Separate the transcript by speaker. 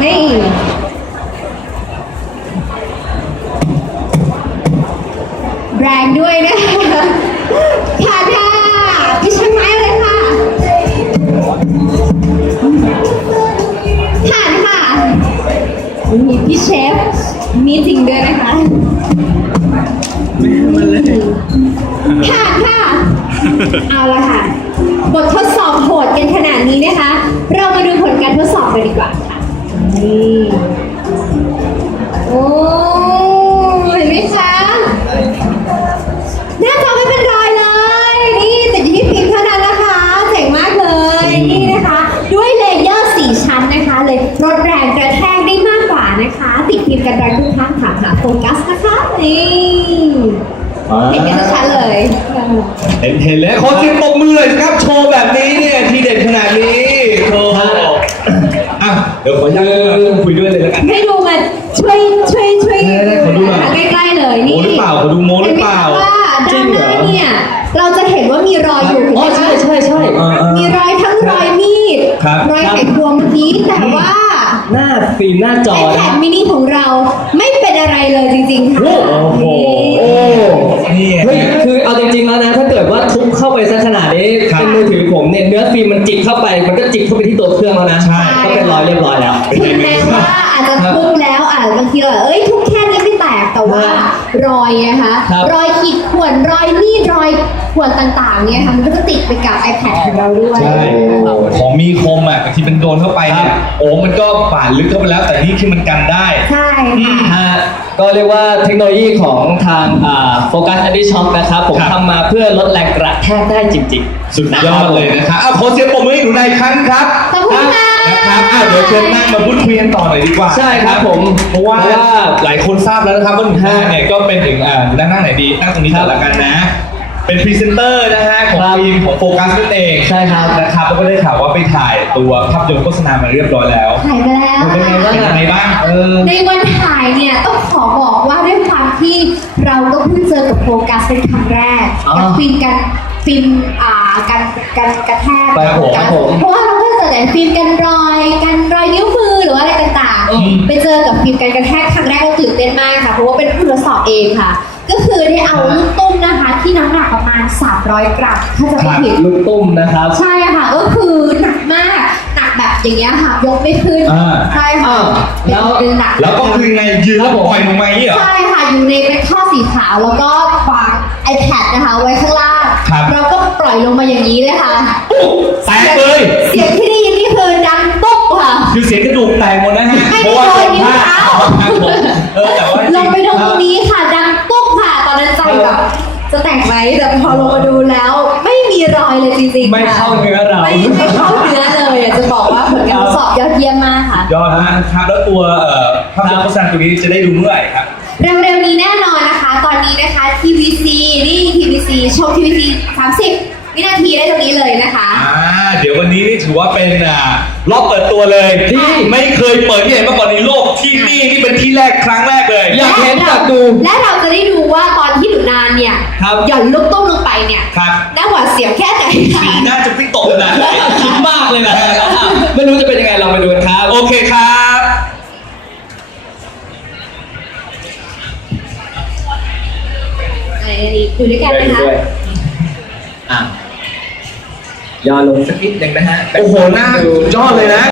Speaker 1: นี่แรงด้วยนะคะค่ะค่ะพี่ช่างไม้เลยค่ะผ่านค่ะมีพี่เชฟมีจริงด้วยนะคะผ่านค่ะเอาละค่ะบททดสอบโหดกันขนาดนี้นะคะ เรามาดูผลการทดสอบกันดีกว่าค่ะนี่โอ้เห็นไหมคะหน้าจอไม่เป็นรอยเลยนี่ติดอยู่ที่พิมพ์เท่านั้นนะคะเจ๋งมากเลยนี่นะคะด้วยเลเยอร์4ชั้นนะคะเลยลดแรงกระแทกได้มากกว่านะคะติดพิมพ์กันแรงทุกครั้งถามหาโฟกัสนะคะนี่เห็นกันชัดเลย
Speaker 2: เห็นแล้วขอเสียงปรบมือเลยครับโชว์แบบนี้เนี่ยทีเด็ดขนาดนี้โชว์อ่ะเดี๋ยวขออนุญาตคุยด้วยเลยแล้วกัน
Speaker 1: ให้ดูมาช่วย
Speaker 2: ขอดูหน่อย
Speaker 1: ใกล้ๆเลยนี่
Speaker 2: โมหรือเปล่าขอดูโมหรือเปล่า
Speaker 1: ห็นไหมคะว่าด้านหน้าเนี่ยเราจะเห็นว่ามีรอยอยู่
Speaker 3: อ๋อใช่
Speaker 1: มีรอยทั้งรอยมีด
Speaker 2: ครับ
Speaker 1: รอยไขควงเมื่อกี้แต่ว่า
Speaker 3: หน้าฟิล์มหน้าจอ
Speaker 1: ไอแพ
Speaker 3: นะ
Speaker 1: ดมินิของเราไม่เป็นอะไรเลยจริงๆค่ะ
Speaker 3: โอ้โห โอ้
Speaker 2: นี่
Speaker 3: เฮ้ยคือเอาจริงๆแล้วนะถ้าเกิดว่าทุบเข้าไปซะขนาดนี้
Speaker 2: ครับ
Speaker 3: เป็นมือถือผมเนี่ยเนื้อฟิล์มมันจิกเข้าไปมันก็จิกเข้าไปที่ตัวเครื่องแล้วนะ
Speaker 2: ใช่
Speaker 3: ก็เป็นรอยเรียบร้อยแล้ว
Speaker 1: ถึงแม้ว่าอาจจะทุบแล้วบางทีเราเอ้ยทุบแค่นี้ไม่แตกแต่ว่ารอยนะคะ
Speaker 3: ครับ
Speaker 1: รอยขีดข่วนรอยมีดรอยข่วนต่างๆเนี่ยค่ะมันก็จะติดไปกับ iPad ของเราด้วย
Speaker 2: ใช่ของมีคมอ่ะบางทีมันโดนเข้าไปเนี่ยโอ้มันก็บาดลึกเข้าไปแล้วแต่นี่คือมันกันได้
Speaker 1: ใช่ค่ะ
Speaker 3: ฮะก็เรียกว่าเทคโนโลยีของทางโฟกัส Anti Shock นะครับผม
Speaker 2: ครับ
Speaker 3: ทำมาเพื่อลดแรงกระแทกได้จริงๆ
Speaker 2: สุดยอดเลยนะครับขอเสียงปรบมือให้หนูนายอีกครั้งครับ
Speaker 1: ขอบคุณค่ะ
Speaker 2: นะครับเดี๋ยวเชิญนั่งมาพูดคุยกันต่อหน่อยดีกว่า
Speaker 3: ใช่ครับผม
Speaker 2: เพราะว่าหลายคนทราบแล้วนะครับว่าหนูนาเนี่ยก็เป็นถึงนั่งไหนดีนั่งตรงนี้ก่อนละกันนะ เป็นพรีเซนเตอร์นะฮะของ
Speaker 3: ครับ
Speaker 2: ฟิล์มของโฟกัสนั่นเอง
Speaker 3: ใช่ครับ
Speaker 2: นะครับแล้วก็ได้ข่าวว่าไปถ่ายตัวภาพยนตร์โฆษณามาเรียบร้อยแล้ว
Speaker 1: ถ่ายไปแล้ว
Speaker 3: เป็นไงบ้าง
Speaker 2: เป็นยังไงบ้าง
Speaker 1: ในวันถ่ายเนี่ยต้องขอบอกว่าด้วยความที่เราก็เพิ่งเจอกับโฟกัสเป็นครั้งแรก
Speaker 3: อ๋อ
Speaker 1: กับฟิล์มกันกระแทก
Speaker 3: ครับผม
Speaker 1: โฟกัส
Speaker 3: ครับผม
Speaker 1: เพราะว่าเราก็เจอแต่ฟิล์มกันรอยนิ้วมือหรือว่าอะไรต่าง
Speaker 3: อืม
Speaker 1: ๆไปเจอกับฟิล์มกันกระแทกครั้งแรกก็ตื่นเต้นมากค่ะเพราะว่าเป็นผู้ทดสอบเองค่ะ ก็คือได้เอาลูกตุ้มนะคะที่น้ำหนักประมาณ300 กรัมถ้าจะไม่ผิด
Speaker 3: ลูกตุ้มนะครับ
Speaker 1: ใช่ค่ะก็คือหนักมากหนักแบบอย่างเงี้ยค่ะยกไม่ขึ้น ใช่ค่ะ
Speaker 3: แล้ว
Speaker 1: เป็นหนัก
Speaker 2: แล้วก็คือไงยืนแล้วปล่อยลงมาอย่างนี้เหรอ
Speaker 1: ใช่ค่ะอยู่ในเป็นท่อสีขาวแล้วก็วาง iPad นะคะไว้ข้างล่าง
Speaker 2: ครับ
Speaker 1: เราก็ปล่อยลงมาอย่างนี้เลยค่ะ
Speaker 2: แตกเลย
Speaker 1: เสียงที่ได้ยินนี่คือดังตุ๊บค่ะ
Speaker 2: คือเสียงกระดูกแตกหมดนะฮะ
Speaker 1: ไม่
Speaker 2: เพราะว่า
Speaker 1: โด
Speaker 2: โด
Speaker 1: น
Speaker 2: น
Speaker 1: นิ้ว
Speaker 2: ผ้า
Speaker 1: เท้า
Speaker 2: ครับผมแต่ว่า
Speaker 1: ลงไปตรงนี้ค่ะดังตุ๊บค่ะตอนนั้นใจแบบจะแตกไหมแต่พอลงมาดูแล้ว ไม่มีรอยเลยจริงๆ
Speaker 3: ไม่เข้าเนื้อเรา
Speaker 1: ไม่เข้าเนื้อเลยอยากจะบอกว่าผลการทดสอบยอดเยี่ยมมากค่ะ
Speaker 2: ยอดมากนะครับแล้วตัวภาพยนตร์โฆษณาตัวนี้จะได้ดูเมื่อไหร่ครับ
Speaker 1: เร็วๆนี้แน่นอนนะคะ ตอนนี้นะคะ TVC นี่ TVC ชม TVC 30 วินาทีได้ตรงนี้เลยนะคะ
Speaker 2: เดี๋ยววันนี้นี่ถือว่าเป็นรอบเปิดตัวเลย
Speaker 3: ที่
Speaker 2: ไม่เคยเปิดที่ไหนมาก่อนในโลกที่นี่เป็นที่แรกครั้งแรกเลย
Speaker 3: อยากเห็นอยากดู
Speaker 1: และเราจะได้ดูว่าตอนที่หนูนานเนี่ย
Speaker 3: ครับ
Speaker 1: หย่อนลูกต้มลงไปเนี่ย
Speaker 2: ครับ
Speaker 1: น่าหวาดเสียวแค่ไหน
Speaker 2: สีน่าจะพิตกขนาดไหน
Speaker 3: คิดมากเลยนะไม่รู้จะเป็นยังไงลองไปดูกันครับ
Speaker 2: โอเคครับ
Speaker 1: ดูด้วยกันนะคะ
Speaker 3: อ่ะย่อลงสักนิดหนึ่งนะฮะ
Speaker 2: โอ้โหหน้าสุดยอดเลยนะ